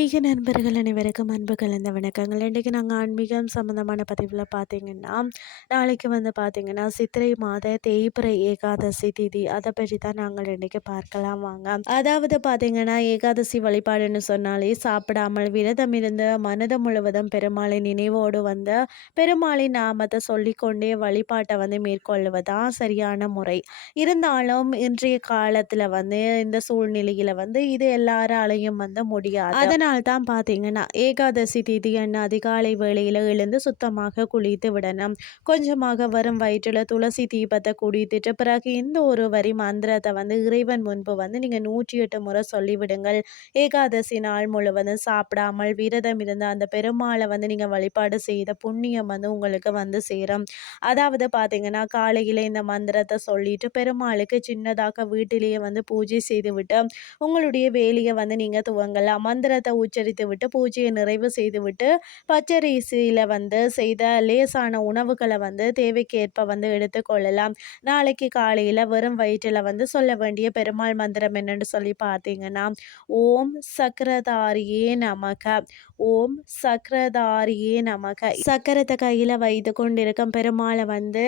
ஆன்மீக நண்பர்கள் அனைவருக்கும் அன்பு கலந்த வணக்கங்கள். இன்றைக்கு நாங்கள் ஆன்மீகம் சம்மந்தமான பதிவில் பார்த்தீங்கன்னா, நாளைக்கு வந்து பார்த்தீங்கன்னா, சித்திரை மாத தேய்பிறை ஏகாதசி திதி. அதை பற்றி தான் நாங்கள் இன்றைக்கி பார்க்கலாம் வாங்க. அதாவது பார்த்தீங்கன்னா, ஏகாதசி வழிபாடுன்னு சொன்னாலே சாப்பிடாமல் விரதம் இருந்து மனது முழுவதும் பெருமாளின் நினைவோடு வந்து பெருமாளின் நாமத்தை சொல்லிக்கொண்டே வழிபாட்டை வந்து மேற்கொள்வதுதான் சரியான முறை. இருந்தாலும் இன்றைய காலத்தில் வந்து இந்த சூழ்நிலையில் வந்து இது எல்லாராலையும் வந்து முடியாது. அதனால் தான் பார்த்தீங்கன்னா, ஏகாதசி திதி அன்று அதிகாலை வேளையில எழுந்து சுத்தமாக குளித்து விடணும். கொஞ்சமாக வரும் வயிற்றில துளசி தீபத்தை குடித்துட்டு, பிறகு இந்த ஒரு வரி மந்திரத்தை வந்து இறைவன் முன்பு வந்து நீங்க 108 முறை சொல்லிவிடுங்கள். ஏகாதசி நாள் முழுவதும் சாப்பிடாமல் விரதம் இருந்து அந்த பெருமாளை வந்து நீங்க வழிபாடு செய்த புண்ணியம் வந்து உங்களுக்கு வந்து சேரும். அதாவது பார்த்தீங்கன்னா, காலையில இந்த மந்திரத்தை சொல்லிட்டு பெருமாளுக்கு சின்னதாக வீட்டிலேயே வந்து பூஜை செய்துவிட்டு, உங்களுடைய வேலையை வந்து நீங்க துவங்கலாம். மந்திரத்தை உச்சரித்து விட்டு பூஜையை நிறைவு செய்துவிட்டு பச்சரிசியில் வந்து செய்த லேசான உணவுகளை வந்து தேவைக்கேற்ப வந்து எடுத்துக்கொள்ளலாம். நாளைக்கு காலையில் வெறும் வயிற்றில் வந்து சொல்ல வேண்டிய பெருமாள் மந்திரம் என்னன்னு சொல்லி பார்த்தீங்கன்னா, ஓம் சக்கரதாரியே நமக, ஓம் சக்கரதாரியே நமக. சக்கரத்தை கையில் வைத்து கொண்டிருக்கும் பெருமாளை வந்து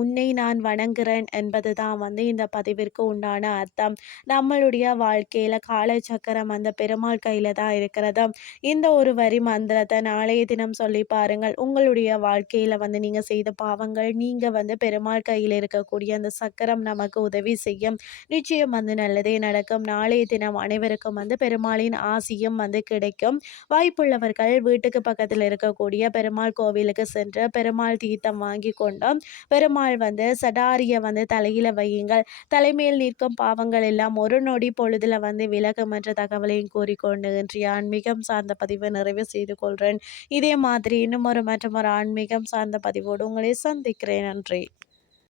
உன்னை நான் வணங்குறேன் என்பது தான் வந்து இந்த பதிவிற்கு உண்டான அர்த்தம். நம்மளுடைய வாழ்க்கையில் காலச்சக்கரம் அந்த பெருமாள் கையில் தான் இருக்கிறது. இந்த ஒரு வரி மந்திரத்தை நாளைய தினம் சொல்லி பாருங்கள். உங்களுடைய வாழ்க்கையில் வந்து நீங்கள் செய்த பாவங்கள் நீங்கள் வந்து பெருமாள் கையில் இருக்கக்கூடிய அந்த சக்கரம் நமக்கு உதவி செய்யும். நிச்சயம் வந்து நல்லதே நடக்கும். நாளைய தினம் அனைவருக்கும் வந்து பெருமாளின் ஆசியும் வந்து கிடைக்கும். வாய்ப்புள்ளவர்கள் வீட்டுக்கு பக்கத்தில் இருக்கக்கூடிய பெருமாள் கோவிலுக்கு சென்று பெருமாள் தீர்த்தம் வாங்கி கொண்டோம். பெருமாள் வந்து சடாரியை வந்து தலையில வையுங்கள். தலைமையில் நிற்கும் பாவங்கள் எல்லாம் ஒரு நொடி பொழுதுல வந்து விலகும் என்ற தகவலையும் கூறிக்கொண்டு இன்றைய ஆன்மீகம் சார்ந்த பதிவை நிறைவு செய்து கொள்கிறேன். இதே மாதிரி இன்னும் ஒரு மற்றும் ஒரு ஆன்மீகம் சார்ந்த பதிவோடு உங்களை சந்திக்கிறேன். நன்றி.